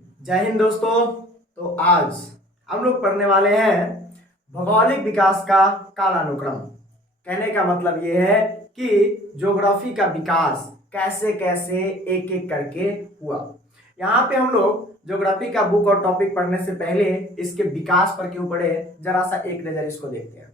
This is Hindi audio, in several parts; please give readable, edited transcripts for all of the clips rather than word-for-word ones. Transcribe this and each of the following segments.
जय हिंद दोस्तों। तो आज हम लोग पढ़ने वाले हैं भौगोलिक विकास का कालानुक्रम। कहने का मतलब ये है कि ज्योग्राफी का विकास कैसे कैसे एक एक करके हुआ। यहाँ पे हम लोग ज्योग्राफी का बुक और टॉपिक पढ़ने से पहले इसके विकास पर क्यों पढ़े, जरा सा एक नजर इसको देखते हैं।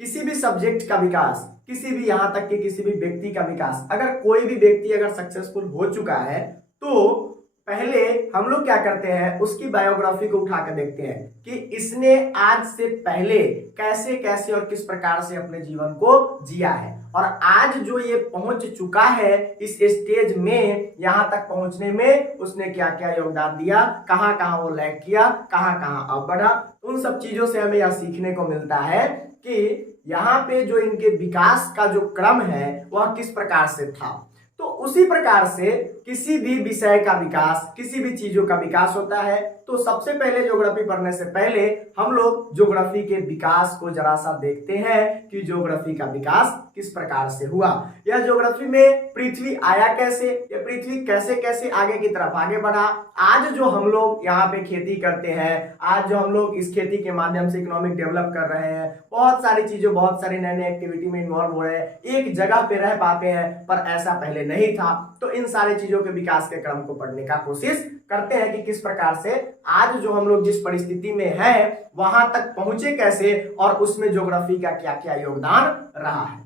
किसी भी सब्जेक्ट का विकास, किसी भी यहाँ तक कि किसी भी व्यक्ति का विकास, अगर कोई भी व्यक्ति अगर सक्सेसफुल हो चुका है तो पहले हम लोग क्या करते हैं, उसकी बायोग्राफी को उठाकर देखते हैं कि इसने आज से पहले कैसे कैसे और किस प्रकार से अपने जीवन को जिया है, और आज जो ये पहुंच चुका है इस स्टेज में, यहां तक पहुंचने में उसने क्या क्या योगदान दिया, कहां कहां वो लैग किया, कहां कहां अब बढ़ा। उन सब चीजों से हमें यह सीखने को मिलता है कि यहाँ पे जो इनके विकास का जो क्रम है वह किस प्रकार से था। तो उसी प्रकार से किसी भी विषय का विकास, किसी भी चीजों का विकास होता है। तो सबसे पहले ज्योग्राफी पढ़ने से पहले हम लोग ज्योग्राफी के विकास को जरा सा देखते हैं कि ज्योग्राफी का विकास किस प्रकार से हुआ। यह ज्योग्राफी में पृथ्वी आया कैसे, या पृथ्वी कैसे कैसे आगे की तरफ आगे बढ़ा। आज जो हम लोग यहाँ पे खेती करते हैं, आज जो हम लोग इस खेती के माध्यम से इकोनॉमिक डेवलप कर रहे हैं, बहुत सारी चीजों, बहुत सारी नए नए एक्टिविटी में इन्वॉल्व हो रहे हैं, एक जगह पे रह पाते हैं, पर ऐसा पहले नहीं था। तो इन सारी चीजों के विकास के क्रम को पढ़ने का कोशिश करते हैं कि किस प्रकार से आज जो हम लोग जिस परिस्थिति में है वहां तक पहुंचे कैसे, और उसमें ज्योग्राफी का क्या क्या योगदान रहा है।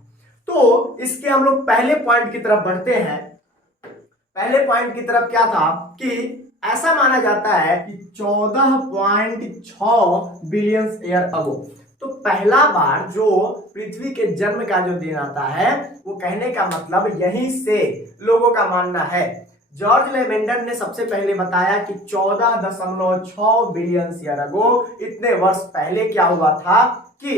तो इसके हम लोग पहले पॉइंट की तरफ बढ़ते हैं। पहले पॉइंट की तरफ क्या था कि ऐसा माना जाता है कि 14.6 बिलियन ईयर अगो, तो पहला बार जो पृथ्वी के जन्म का जो दिन आता है, वो कहने का मतलब यहीं से लोगों का मानना है। जॉर्ज लेमेंडर ने सबसे पहले बताया कि 14.6 बिलियन ईयर अगो, इतने वर्ष पहले क्या हुआ था कि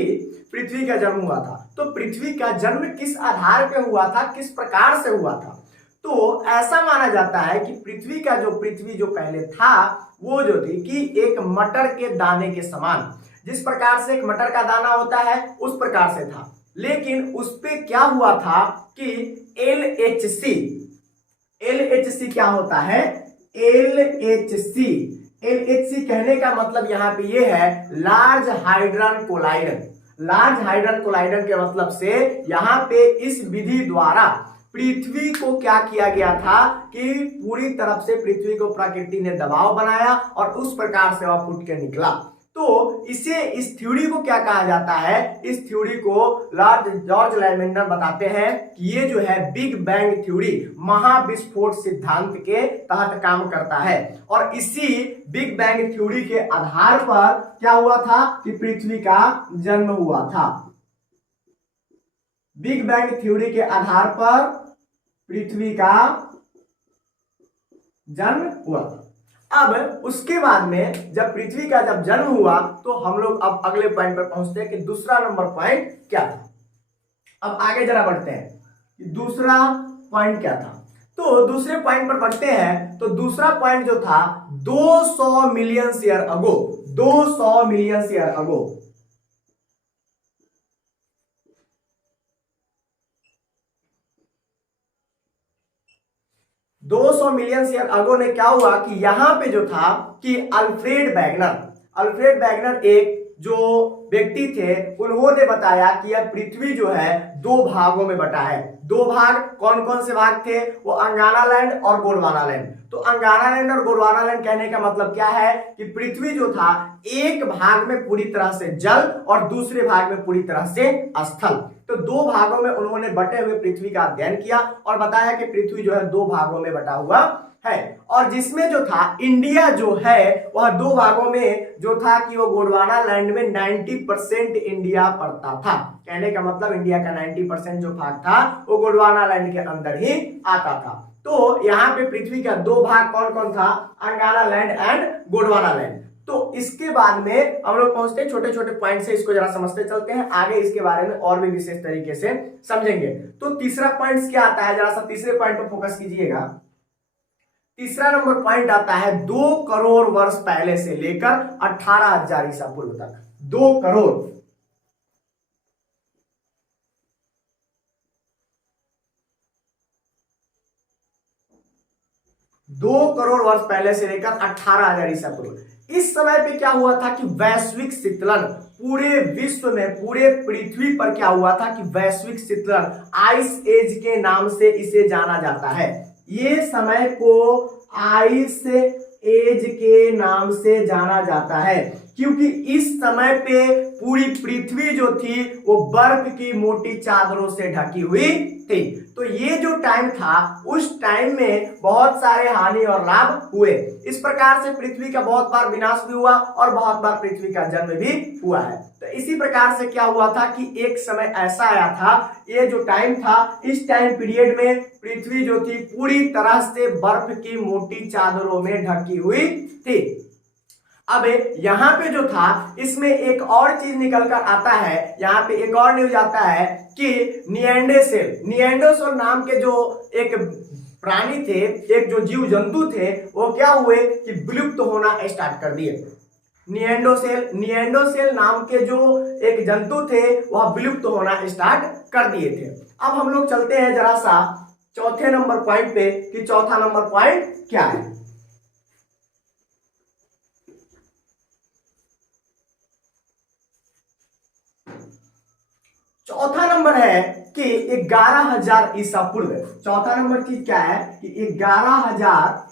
पृथ्वी का जन्म हुआ था। तो पृथ्वी का जन्म किस आधार पे हुआ था, किस प्रकार से हुआ था। तो ऐसा माना जाता है कि पृथ्वी जो पहले था वो जो थी कि एक मटर के दाने के समान, जिस प्रकार से एक मटर का दाना होता है उस प्रकार से था। लेकिन उस पे क्या हुआ था कि LHC, LHC क्या होता है, LHC, LHC कहने का मतलब यहां पे ये है large hydrant collider. Large hydrant collider के मतलब से यहां पे इस विधि द्वारा पृथ्वी को क्या किया गया था कि पूरी तरफ से पृथ्वी को प्रकृति ने दबाव बनाया और उस प्रकार से वह फूट के निकला। तो इसे, इस थ्योरी को क्या कहा जाता है, इस थ्योरी को जॉर्ज लैमेंडर बताते हैं कि ये जो है बिग बैंग थ्योरी, महाविस्फोट सिद्धांत के तहत काम करता है। और इसी बिग बैंग थ्योरी के आधार पर क्या हुआ था कि पृथ्वी का जन्म हुआ था। बिग बैंग थ्योरी के आधार पर पृथ्वी का जन्म हुआ। अब उसके बाद में जब पृथ्वी का जब जन्म हुआ तो हम लोग अब अगले पॉइंट पर पहुंचते हैं कि दूसरा नंबर पॉइंट क्या था। अब आगे जरा बढ़ते हैं कि दूसरा पॉइंट क्या था। तो दूसरे पॉइंट पर बढ़ते हैं। तो दूसरा पॉइंट जो था 200 million year ago, 200 million year ago. 200 million year ago ने क्या हुआ कि यहां पे जो था कि अल्फ्रेड वैगनर एक जो व्यक्ति थे, उन्होंने बताया कि यह पृथ्वी जो है दो भागों में बटा है। दो भाग, कौन कौन से भाग थे, वो अंगाना लैंड और गोंडवाना लैंड। तो अंगाना लैंड और गोंडवाना लैंड कहने का मतलब क्या है कि पृथ्वी जो था एक भाग में पूरी तरह से जल और दूसरे भाग में पूरी तरह से स्थल। तो दो भागों में उन्होंने बटे हुए पृथ्वी का अध्ययन किया और बताया कि पृथ्वी जो है दो भागों में बटा हुआ है। और जिसमें जो था इंडिया जो है वह दो भागों में जो था कि वो गोंडवाना लैंड में 90% इंडिया पड़ता था। कहने का मतलब इंडिया का 90% जो भाग था वो गोंडवाना लैंड के अंदर ही आता था। तो यहाँ पे पृथ्वी का दो भाग कौन कौन था, अंगाना लैंड एंड गोंडवाना लैंड। तो इसके बाद में हम लोग पहुंचते हैं, छोटे छोटे पॉइंट से इसको जरा समझते चलते हैं, आगे इसके बारे में और भी विशेष तरीके से समझेंगे। तो तीसरा पॉइंट क्या आता है, जरा सा तीसरे पॉइंट पर फोकस कीजिएगा। तीसरा नंबर पॉइंट आता है 2 करोड़ वर्ष पहले से लेकर 18,000 ईसा पूर्व तक। 2 करोड़, 2 करोड़ वर्ष पहले से लेकर 18,000 ईसा पूर्व। इस समय पे क्या हुआ था कि वैश्विक शीतलन पूरे विश्व में, पूरे पृथ्वी पर क्या हुआ था कि वैश्विक शीतलन, आइस एज के नाम से इसे जाना जाता है। ये समय को आइस एज के नाम से जाना जाता है क्योंकि इस समय पे पूरी पृथ्वी जो थी वो बर्फ की मोटी चादरों से ढकी हुई थी। तो ये जो टाइम था उस टाइम में बहुत सारे हानि और लाभ हुए। इस प्रकार से पृथ्वी का बहुत बार विनाश भी हुआ और बहुत बार पृथ्वी का जन्म भी हुआ है। तो इसी प्रकार से क्या हुआ था कि एक समय ऐसा आया था, ये जो टाइम था, इस टाइम पीरियड में पृथ्वी जो थी पूरी तरह से बर्फ की मोटी चादरों में ढकी हुई थी। अब यहाँ पे जो था इसमें एक और चीज निकल कर आता है, यहाँ पे एक और न्यूज आता है कि निएंडरथैल नाम के जो एक प्राणी थे, एक जो जीव जंतु थे, वो क्या हुए कि विलुप्त होना स्टार्ट कर दिए। निएंडरथैल नाम के जो एक जंतु थे वह विलुप्त होना स्टार्ट कर दिए थे। अब हम लोग चलते हैं जरा सा चौथे नंबर पॉइंट पे कि चौथा नंबर पॉइंट क्या है। चौथा नंबर है कि 11,000 ईसा पूर्व। चौथा नंबर चीज क्या है कि 11,000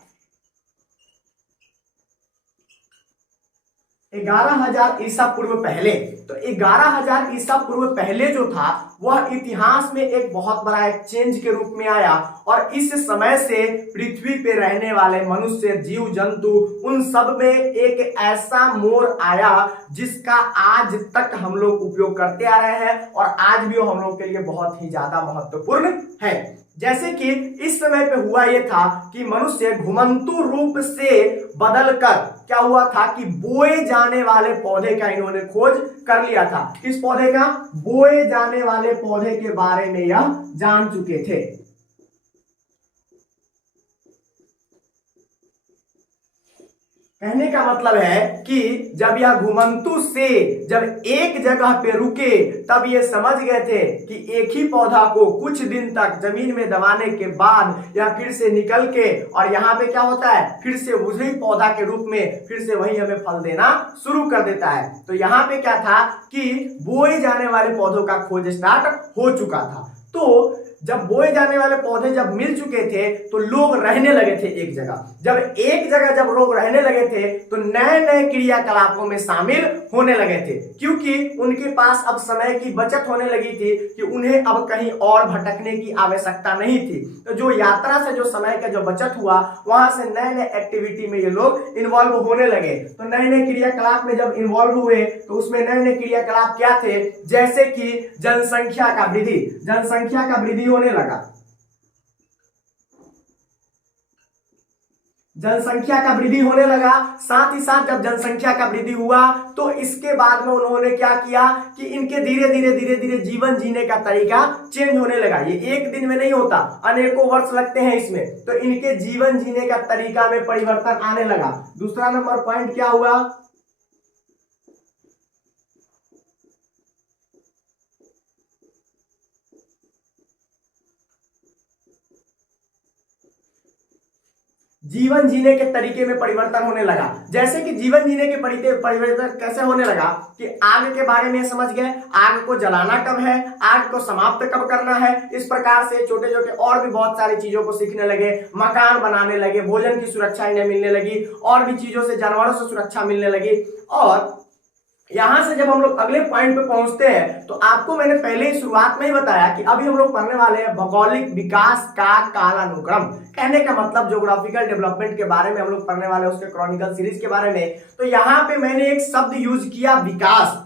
ईसा पूर्व पहले। तो 11,000 ईसा पूर्व पहले जो था वह इतिहास में एक बहुत बड़ा एक चेंज के रूप में आया और इस समय से पृथ्वी पे रहने वाले मनुष्य, जीव जंतु, उन सब में एक ऐसा मोड़ आया जिसका आज तक हम लोग उपयोग करते आ रहे हैं और आज भी वो हम लोग के लिए बहुत ही ज्यादा महत्वपूर्ण है। जैसे कि इस समय पे हुआ यह था कि मनुष्य घुमंतु रूप से बदलकर क्या हुआ था कि बोए जाने वाले पौधे का इन्होंने खोज कर लिया था। किस पौधे का? बोए जाने वाले पौधे के बारे में यह जान चुके थे। कहने का मतलब है कि जब यह घुमंतु से जब एक जगह पे रुके तब ये समझ गए थे कि एक ही पौधा को कुछ दिन तक जमीन में दबाने के बाद यह फिर से निकल के और यहाँ पे क्या होता है, फिर से उसी पौधा के रूप में फिर से वही हमें फल देना शुरू कर देता है। तो यहाँ पे क्या था कि बोए जाने वाले पौधों का खोज स्टार्ट हो चुका था। तो जब बोए जाने वाले पौधे जब मिल चुके थे तो लोग रहने लगे थे एक जगह। जब एक जगह जब लोग रहने लगे थे तो नए नए क्रियाकलापों में शामिल होने लगे थे क्योंकि उनके पास अब समय की बचत होने लगी थी कि उन्हें अब कहीं और भटकने की आवश्यकता नहीं थी। तो जो यात्रा से जो समय का जो बचत हुआ वहां से नए नए एक्टिविटी में ये लोग इन्वॉल्व होने लगे। तो नए नए क्रियाकलाप में जब इन्वॉल्व हुए तो उसमें नए नए क्रियाकलाप क्या थे, जैसे कि जनसंख्या का वृद्धि होने लगा। जनसंख्या का वृद्धि होने लगा। साथ ही साथ जब जनसंख्या का वृद्धि हुआ तो इसके बाद में उन्होंने क्या किया कि इनके धीरे धीरे जीवन जीने का तरीका चेंज होने लगा। ये एक दिन में नहीं होता, अनेकों वर्ष लगते हैं इसमें। तो इनके जीवन जीने का तरीका में परिवर्तन आने लगा। दूसरा नंबर पॉइंट क्या हुआ? जीवन जीने के तरीके में परिवर्तन होने लगा। जैसे कि जीवन जीने के परिवर्तन कैसे होने लगा कि आग के बारे में समझ गए, आग को जलाना कब है, आग को समाप्त कब करना है। इस प्रकार से छोटे छोटे और भी बहुत सारी चीजों को सीखने लगे, मकान बनाने लगे, भोजन की सुरक्षा इन्हें मिलने लगी और भी चीजों से, जानवरों से सुरक्षा मिलने लगी। और यहां से जब हम लोग अगले पॉइंट पे पहुंचते हैं तो आपको मैंने पहले ही शुरुआत में ही बताया कि अभी हम लोग पढ़ने वाले हैं भौगोलिक विकास का कालानुक्रम। कहने का मतलब ज्योग्राफिकल डेवलपमेंट के बारे में हम लोग पढ़ने वाले हैं, उसके क्रॉनिकल सीरीज के बारे में। तो यहाँ पे मैंने एक शब्द यूज किया विकास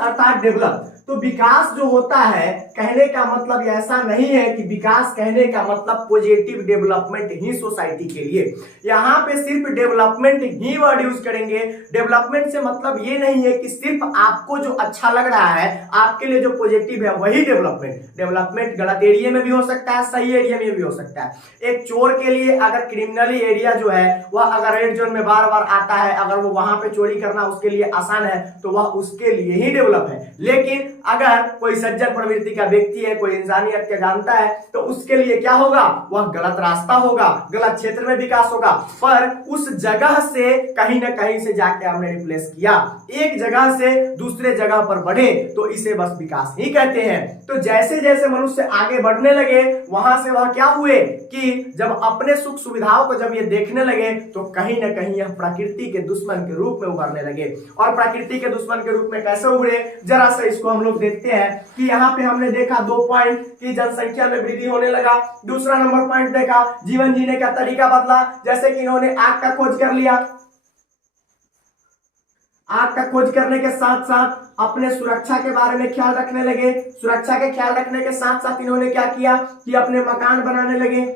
अर्थात डेवलप। तो विकास जो होता है, कहने का मतलब ऐसा नहीं है कि विकास कहने का मतलब पॉजिटिव डेवलपमेंट ही सोसाइटी के लिए। यहाँ पे सिर्फ डेवलपमेंट ही वर्ड यूज करेंगे। डेवलपमेंट से मतलब ये नहीं है कि सिर्फ आपको जो अच्छा लग रहा है, आपके लिए जो पॉजिटिव है वही डेवलपमेंट गलत एरिया में भी हो सकता है, सही एरिया में भी हो सकता है। एक चोर के लिए अगर क्रिमिनली एरिया जो है वह अगर रेड जोन में बार बार आता है, अगर वो वहां पे चोरी करना उसके लिए आसान है तो वह उसके लिए ही डेवलप है। लेकिन अगर कोई सज्जन प्रवृत्ति का व्यक्ति है, कोई इंसानियत के जानता है, तो उसके लिए क्या होगा, वह गलत रास्ता होगा, गलत क्षेत्र में विकास होगा। पर उस जगह से कहीं ना कहीं से जाके हमने रिप्लेस किया, एक जगह से दूसरे जगह पर बढ़े, तो इसे बस विकास ही कहते हैं। तो जैसे जैसे मनुष्य आगे बढ़ने लगे, वहां से वह क्या हुए कि जब अपने सुख सुविधाओं को जब ये देखने लगे, तो कहीं ना कहीं यह प्रकृति के दुश्मन के रूप में उभरने लगे। और प्रकृति के दुश्मन के रूप में कैसे उभरे, जरा सा इसको हम लोग देखते हैं कि यहाँ पे हमने देखा 2 पॉइंट की जनसंख्या में वृद्धि होने लगा। दूसरा नंबर पॉइंट देखा, जीवन जीने का तरीका बदला, जैसे कि इन्होंने आग का खोज कर लिया। आग का खोज करने के साथ साथ अपने सुरक्षा के बारे में ख्याल रखने लगे। सुरक्षा के ख्याल रखने के साथ साथ इन्होंने क्या किया कि अपने मकान बनाने लगे।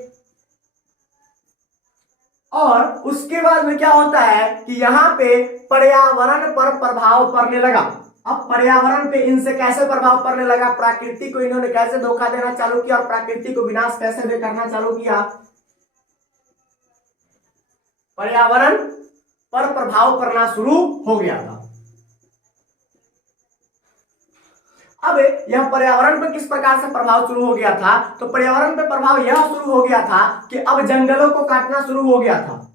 और उसके बाद में क्या होता है कि यहाँ पे पर्यावरण पर प्रभाव पड़ने लगा। अब पर्यावरण पे इनसे कैसे प्रभाव पड़ने लगा, प्रकृति को इन्होंने कैसे धोखा देना चालू किया और प्रकृति को विनाश कैसे करना चालू किया। पर्यावरण पर प्रभाव पड़ना शुरू हो गया था। अब यह पर्यावरण पर किस प्रकार से प्रभाव शुरू हो गया था, तो पर्यावरण पर प्रभाव यह शुरू हो गया था कि अब जंगलों को काटना शुरू हो गया था,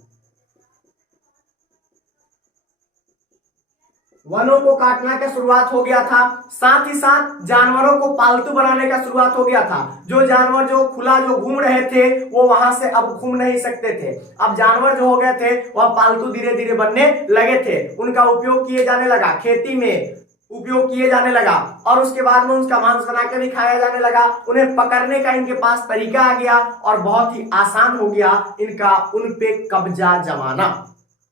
वनों को काटना का शुरुआत हो गया था। साथ ही साथ जानवरों को पालतू बनाने का शुरुआत हो गया था। जो जानवर जो खुला जो घूम रहे थे, वो वहां से अब घूम नहीं सकते थे। अब जानवर जो हो गए थे वह पालतू धीरे धीरे बनने लगे थे। उनका उपयोग किए जाने लगा, खेती में उपयोग किए जाने लगा, और उसके बाद में उसका मांस बना के भी खाया जाने लगा। उन्हें पकड़ने का इनके पास तरीका आ गया और बहुत ही आसान हो गया इनका उन पे कब्जा जमाना।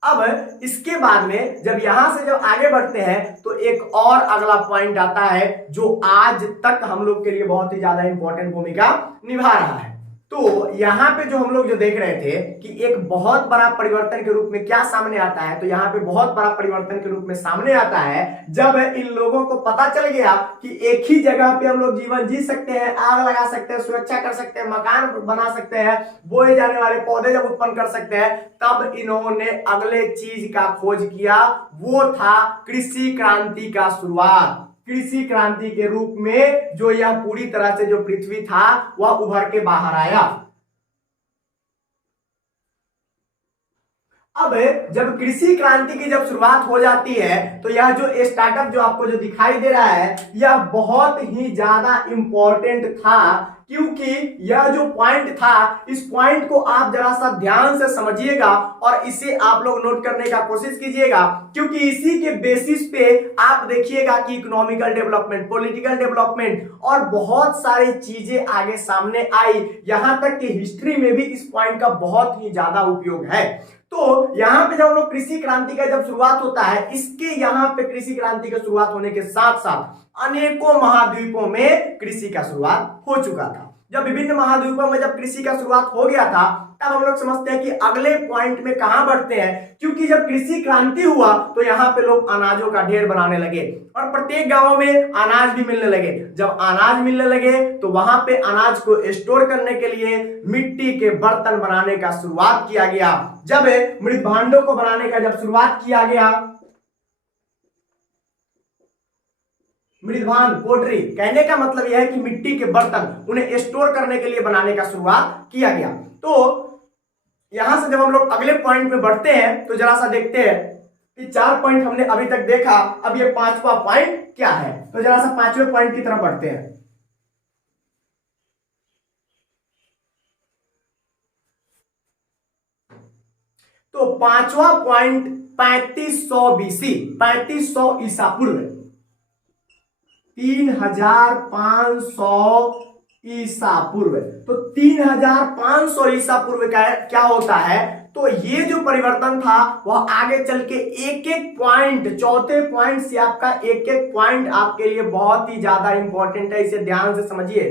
अब इसके बाद में जब यहां से जब आगे बढ़ते हैं, तो एक और अगला पॉइंट आता है जो आज तक हम लोग के लिए बहुत ही ज्यादा इंपॉर्टेंट भूमिका निभा रहा है। तो यहाँ पे जो हम लोग जो देख रहे थे कि एक बहुत बड़ा परिवर्तन के रूप में क्या सामने आता है, तो यहाँ पे बहुत बड़ा परिवर्तन के रूप में सामने आता है जब इन लोगों को पता चल गया कि एक ही जगह पे हम लोग जीवन जी सकते हैं, आग लगा सकते हैं, सुरक्षा कर सकते हैं, मकान बना सकते हैं, बोए जाने वाले पौधे जब उत्पन्न कर सकते हैं, तब इन्होंने अगले चीज का खोज किया। वो था कृषि क्रांति का शुरुआत। कृषि क्रांति के रूप में जो यह पूरी तरह से जो पृथ्वी था वह उभर के बाहर आया। अब जब कृषि क्रांति की जब शुरुआत हो जाती है, तो यह जो स्टार्टअप जो आपको जो दिखाई दे रहा है, यह बहुत ही ज्यादा इंपॉर्टेंट था, क्योंकि यह जो पॉइंट था, इस पॉइंट को आप जरा सा ध्यान से समझिएगा और इसे आप लोग नोट करने का कोशिश कीजिएगा, क्योंकि इसी के बेसिस पे आप देखिएगा कि इकोनॉमिकल डेवलपमेंट, पॉलिटिकल डेवलपमेंट और बहुत सारी चीजें आगे सामने आई। यहां तक कि हिस्ट्री में भी इस पॉइंट का बहुत ही ज्यादा उपयोग है। तो यहाँ पे जब हम लोग कृषि क्रांति का जब शुरुआत होता है, इसके यहाँ पे कृषि क्रांति की शुरुआत होने के साथ साथ अनेकों महाद्वीपों में कृषि का शुरुआत हो चुका था। जब विभिन्न महाद्वीपों में जब कृषि का शुरुआत हो गया था, तब हम लोग समझते हैं कि अगले पॉइंट में कहां बढ़ते हैं, क्योंकि जब कृषि क्रांति हुआ तो यहाँ पे लोग अनाजों का ढेर बनाने लगे और प्रत्येक गांव में अनाज भी मिलने लगे। जब अनाज मिलने लगे तो वहां पे अनाज को स्टोर करने के लिए मिट्टी के बर्तन बनाने का शुरुआत किया गया। जब मृत भांडों को बनाने का जब शुरुआत किया गया, मृदभांड पोट्री कहने का मतलब यह है कि मिट्टी के बर्तन उन्हें स्टोर करने के लिए बनाने का शुरुआत किया गया। तो यहां से जब हम लोग अगले पॉइंट में बढ़ते हैं, तो जरा सा देखते हैं कि 4 पॉइंट हमने अभी तक देखा, अब ये 5वां पॉइंट क्या है। तो जरा सा 5वें पॉइंट की तरफ बढ़ते हैं। तो 5वां पॉइंट 3500 BC, 3500 ईसा पूर्व, 3500 ईसा पूर्व। तो 3500 ईसा पूर्व का क्या होता है, तो ये जो परिवर्तन था वह आगे चल के एक एक पॉइंट, चौथे पॉइंट से आपका एक एक पॉइंट आपके लिए बहुत ही ज्यादा इंपॉर्टेंट है, इसे ध्यान से समझिए।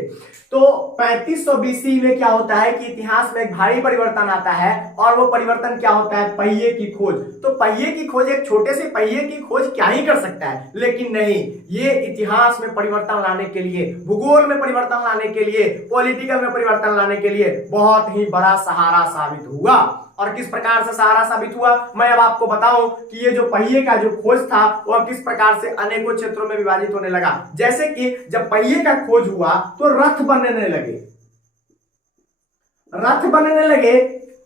तो 3500 BC में क्या होता है कि इतिहास में एक भारी परिवर्तन आता है, और वो परिवर्तन क्या होता है, पहिए की खोज। तो पहिए की खोज, एक छोटे से पहिए की खोज क्या ही कर सकता है, लेकिन नहीं, ये इतिहास में परिवर्तन लाने के लिए, भूगोल में परिवर्तन लाने के लिए, पॉलिटिकल में परिवर्तन लाने के लिए बहुत ही बड़ा सहारा साबित हुआ। और किस प्रकार से सहारा साबित हुआ। मैं अब आपको बताऊं कि ये जो पहिए का जो खोज था वह किस प्रकार से अनेकों क्षेत्रों में विभाजित होने लगा। जैसे कि जब पहिए का खोज हुआ तो रथ बनने लगे, रथ बनने लगे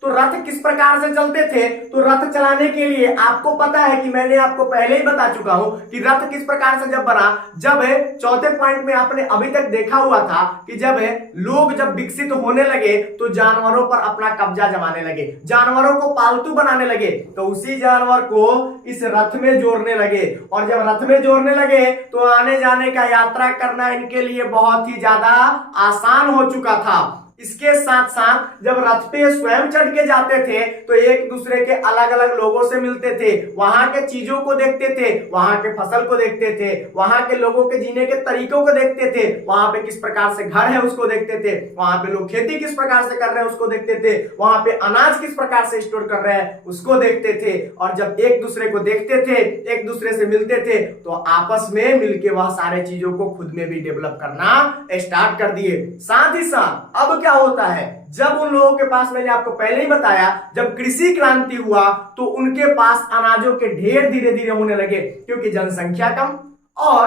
तो रथ किस प्रकार से चलते थे। तो रथ चलाने के लिए आपको पता है कि मैंने आपको पहले ही बता चुका हूं कि रथ किस प्रकार से जब बना, जब चौथे पॉइंट में आपने अभी तक देखा हुआ था कि जब लोग जब विकसित होने लगे तो जानवरों पर अपना कब्जा जमाने लगे, जानवरों को पालतू बनाने लगे, तो उसी जानवर को इस रथ में जोड़ने लगे। और जब रथ में जोड़ने लगे तो आने जाने का यात्रा करना इनके लिए बहुत ही ज्यादा आसान हो चुका था। इसके साथ साथ जब रथ पे स्वयं चढ़ के जाते थे तो एक दूसरे के अलग अलग लोगों से मिलते थे, वहां के चीजों को देखते थे, वहां के फसल को देखते थे, वहां के लोगों के जीने के तरीकों को देखते थे, वहां पे किस प्रकार से घर है उसको देखते थे, वहां पे लोग खेती किस प्रकार से कर रहे हैं उसको देखते थे, वहां पे अनाज किस प्रकार से स्टोर कर रहे हैं उसको देखते थे। और जब एक दूसरे को देखते थे, एक दूसरे से मिलते थे, तो आपस में मिलके वह सारे चीजों को खुद में भी डेवलप करना स्टार्ट कर दिए। साथ ही साथ अब क्या होता है, जब उन लोगों के पास, मैंने आपको पहले ही बताया, जब कृषि क्रांति हुआ तो उनके पास अनाजों के ढेर धीरे धीरे होने लगे, क्योंकि जनसंख्या कम और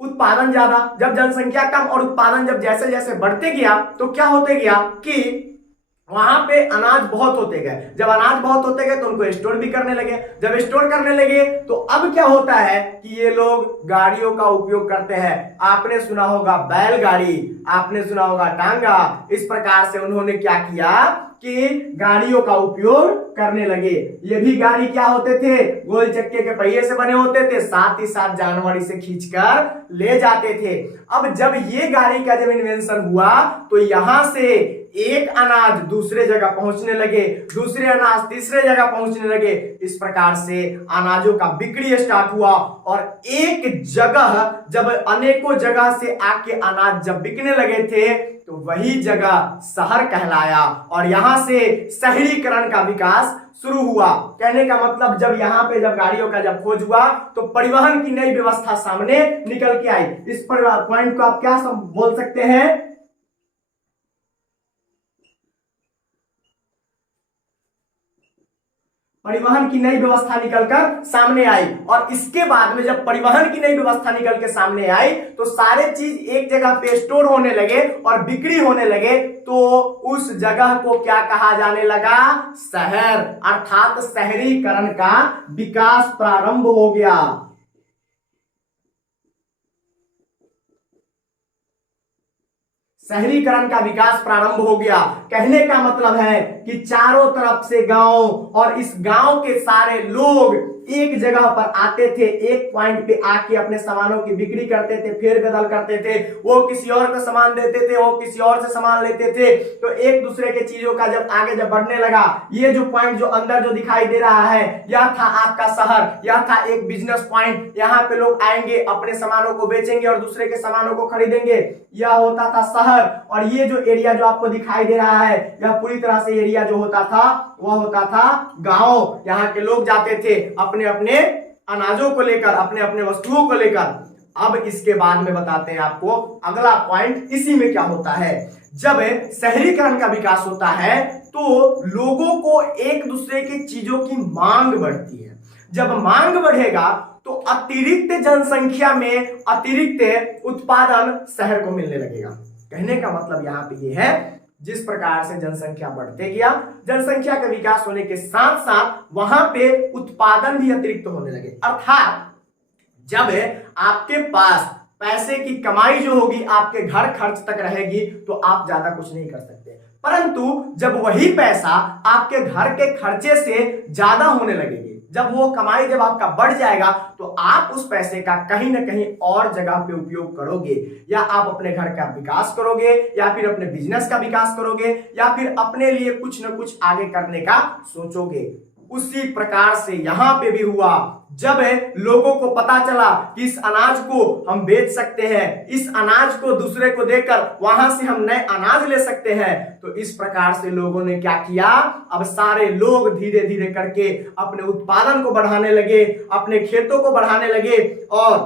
उत्पादन ज्यादा। जब जनसंख्या कम और उत्पादन जब जैसे जैसे बढ़ते गया तो क्या होते गया कि वहां पे अनाज बहुत होते गए। जब अनाज बहुत होते गए तो उनको स्टोर भी करने लगे, जब स्टोर करने लगे तो अब क्या होता है कि ये लोग गाड़ियों का उपयोग करते हैं। आपने सुना होगा बैलगाड़ी, आपने सुना होगा टांगा। इस प्रकार से उन्होंने क्या किया कि गाड़ियों का उपयोग करने लगे। ये भी गाड़ी क्या होते थे, गोल चक्के के पहिए से बने होते थे, साथ ही साथ जानवर इसे खींचकर ले जाते थे। अब जब ये गाड़ी का जब इन्वेंशन हुआ तो यहां से एक अनाज दूसरे जगह पहुंचने लगे, दूसरे अनाज तीसरे जगह पहुंचने लगे। इस प्रकार से अनाजों का बिक्री स्टार्ट हुआ और एक जगह जब अनेकों जगह से आके अनाज जब बिकने लगे थे तो वही जगह शहर कहलाया और यहां से शहरीकरण का विकास शुरू हुआ। कहने का मतलब जब यहाँ पे जब गाड़ियों का जब खोज हुआ तो परिवहन की नई व्यवस्था सामने निकल के आई। इस पॉइंट को आप क्या बोल सकते हैं, परिवहन की नई व्यवस्था निकलकर सामने आई। और इसके बाद में जब परिवहन की नई व्यवस्था निकल के सामने आई तो सारे चीज एक जगह पे स्टोर होने लगे और बिक्री होने लगे, तो उस जगह को क्या कहा जाने लगा, शहर, अर्थात शहरीकरण का विकास प्रारंभ हो गया। शहरीकरण का विकास प्रारंभ हो गया। कहने का मतलब है कि चारों तरफ से गांव और इस गांव के सारे लोग एक जगह पर आते थे, एक पॉइंट पे आके अपने सामानों की बिक्री करते थे, फेर बदल करते थे, वो किसी और को सामान देते थे, वो किसी और से सामान लेते थे। तो एक दूसरे के चीजों का जब आगे जब बढ़ने लगा, ये जो पॉइंट जो अंदर जो दिखाई दे रहा है यह था आपका शहर, यह था एक बिजनेस पॉइंट। यहाँ पे लोग आएंगे, अपने सामानों को बेचेंगे और दूसरे के सामानों को खरीदेंगे, यह होता था शहर। और ये जो एरिया जो आपको दिखाई दे रहा है यह पूरी तरह से एरिया जो होता था वह होता था गांव। यहाँ के लोग जाते थे अपने अपने अनाजों को लेकर, अपने अपने वस्तुओं को लेकर। अब इसके बाद में बताते हैं आपको अगला पॉइंट, इसी में क्या होता है। जब शहरीकरण का विकास होता है तो लोगों को एक दूसरे की चीजों की मांग बढ़ती है। जब मांग बढ़ेगा तो अतिरिक्त जनसंख्या में अतिरिक्त उत्पादन शहर को मिलने लगेगा। कहने का मतलब यहाँ पे ये है, जिस प्रकार से जनसंख्या बढ़ते गया, जनसंख्या का विकास होने के साथ साथ वहां पे उत्पादन भी अतिरिक्त होने लगे। अर्थात जब आपके पास पैसे की कमाई जो होगी आपके घर खर्च तक रहेगी तो आप ज्यादा कुछ नहीं कर सकते, परंतु जब वही पैसा आपके घर के खर्चे से ज्यादा होने लगेगी, जब वो कमाई जब आपका बढ़ जाएगा तो आप उस पैसे का कहीं ना कहीं और जगह पे उपयोग करोगे, या आप अपने घर का विकास करोगे, या फिर अपने बिजनेस का विकास करोगे, या फिर अपने लिए कुछ ना कुछ आगे करने का सोचोगे। उसी प्रकार से यहां पे भी हुआ। जब लोगों को पता चला कि इस अनाज को हम बेच सकते हैं, इस अनाज को दूसरे को देकर वहां से हम नए अनाज ले सकते हैं, तो इस प्रकार से लोगों ने क्या किया, अब सारे लोग धीरे धीरे करके अपने उत्पादन को बढ़ाने लगे, अपने खेतों को बढ़ाने लगे। और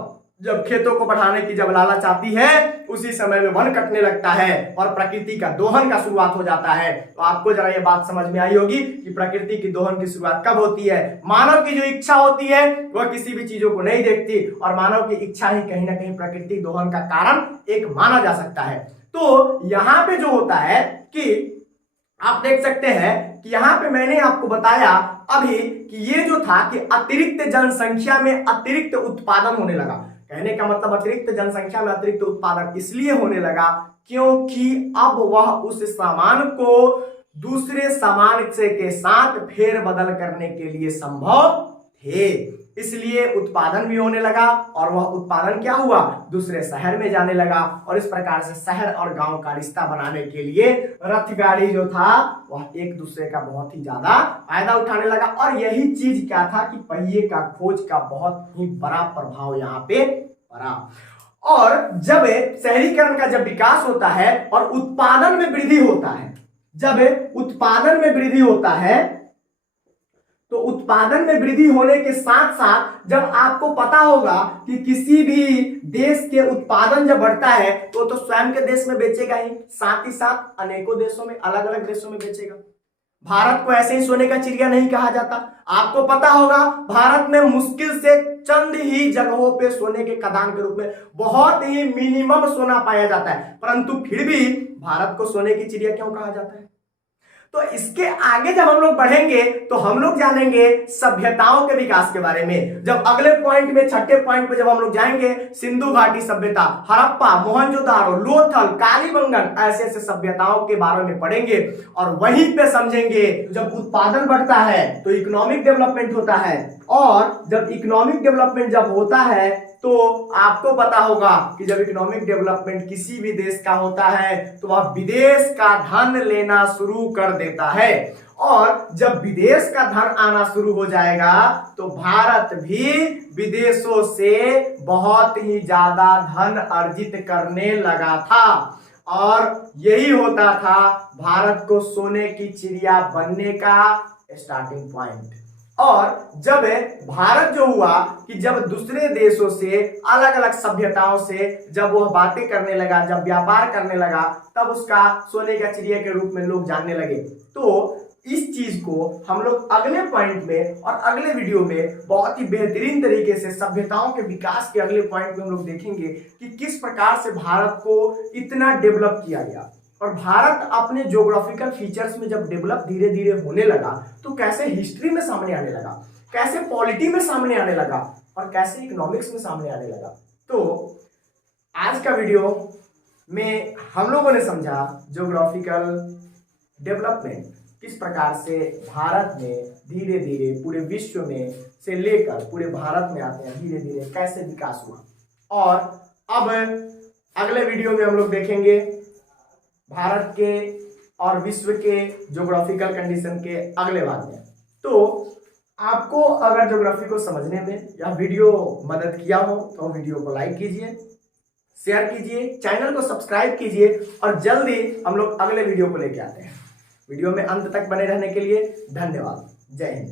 जब खेतों को बढ़ाने की जब लालच आती है उसी समय में वन कटने लगता है और प्रकृति का दोहन का शुरुआत हो जाता है। तो आपको जरा ये बात समझ में आई होगी कि प्रकृति की दोहन की शुरुआत कब होती है। मानव की जो इच्छा होती है वह किसी भी चीजों को नहीं देखती और मानव की इच्छा ही कहीं ना कहीं प्रकृति दोहन का कारण एक माना जा सकता है। तो यहाँ पे जो होता है कि आप देख सकते हैं कि यहाँ पे मैंने आपको बताया अभी कि ये जो था कि अतिरिक्त जनसंख्या में अतिरिक्त उत्पादन होने लगा। कहने का मतलब अतिरिक्त जनसंख्या में अतिरिक्त उत्पादन इसलिए होने लगा क्योंकि अब वह उस सामान को दूसरे सामान से के साथ फेरबदल करने के लिए संभव थे, इसलिए उत्पादन भी होने लगा और वह उत्पादन क्या हुआ, दूसरे शहर में जाने लगा। और इस प्रकार से शहर और गांव का रिश्ता बनाने के लिए रथ गाड़ी जो था वह एक दूसरे का बहुत ही ज्यादा फायदा उठाने लगा। और यही चीज क्या था कि पहिए का खोज का बहुत ही बड़ा प्रभाव यहाँ पे पड़ा। और जब शहरीकरण का जब विकास होता है और उत्पादन में वृद्धि होता है, जब उत्पादन में वृद्धि होता है तो उत्पादन में वृद्धि होने के साथ साथ जब आपको पता होगा कि किसी भी देश के उत्पादन जब बढ़ता है तो स्वयं के देश में बेचेगा ही, साथ ही साथ अनेकों देशों में, अलग अलग देशों में बेचेगा। भारत को ऐसे ही सोने का चिड़िया नहीं कहा जाता। आपको पता होगा भारत में मुश्किल से चंद ही जगहों पे सोने के खदान के रूप में बहुत ही मिनिमम सोना पाया जाता है, परंतु फिर भी भारत को सोने की चिड़िया क्यों कहा जाता है। तो इसके आगे जब हम लोग बढ़ेंगे तो हम लोग जानेंगे सभ्यताओं के विकास के बारे में। जब अगले पॉइंट में, छठे पॉइंट पे जब हम लोग जाएंगे, सिंधु घाटी सभ्यता, हड़प्पा, मोहनजोदारो, लोथल, कालीबंगन, ऐसे ऐसे सभ्यताओं के बारे में पढ़ेंगे और वहीं पे समझेंगे जब उत्पादन बढ़ता है तो इकोनॉमिक डेवलपमेंट होता है। और जब इकोनॉमिक डेवलपमेंट जब होता है तो आपको पता होगा कि जब इकोनॉमिक डेवलपमेंट किसी भी देश का होता है तो वह विदेश का धन लेना शुरू कर देता है। और जब विदेश का धन आना शुरू हो जाएगा तो भारत भी विदेशों से बहुत ही ज्यादा धन अर्जित करने लगा था। और यही होता था भारत को सोने की चिड़िया बनने का स्टार्टिंग पॉइंट। और जब भारत जो हुआ कि जब दूसरे देशों से, अलग अलग सभ्यताओं से जब वह बातें करने लगा, जब व्यापार करने लगा, तब उसका सोने का चिड़िया के रूप में लोग जानने लगे। तो इस चीज को हम लोग अगले पॉइंट में और अगले वीडियो में बहुत ही बेहतरीन तरीके से सभ्यताओं के विकास के अगले पॉइंट में हम लोग देखेंगे कि किस प्रकार से भारत को इतना डेवलप किया गया। और भारत अपने ज्योग्राफिकल फीचर्स में जब डेवलप धीरे धीरे होने लगा तो कैसे हिस्ट्री में सामने आने लगा, कैसे पॉलिटी में सामने आने लगा और कैसे इकोनॉमिक्स में सामने आने लगा। तो आज का वीडियो में हम लोगों ने समझा ज्योग्राफिकल डेवलपमेंट किस प्रकार से भारत में धीरे धीरे पूरे विश्व में से लेकर पूरे भारत में आते हैं धीरे धीरे कैसे विकास हुआ। और अब अगले वीडियो में हम लोग देखेंगे भारत के और विश्व के ज्योग्राफिकल कंडीशन के अगले भाग में। तो आपको अगर ज्योग्राफी को समझने में यह वीडियो मदद किया हो तो वीडियो को लाइक कीजिए, शेयर कीजिए, चैनल को सब्सक्राइब कीजिए और जल्दी हम लोग अगले वीडियो को लेके आते हैं। वीडियो में अंत तक बने रहने के लिए धन्यवाद। जय हिंद।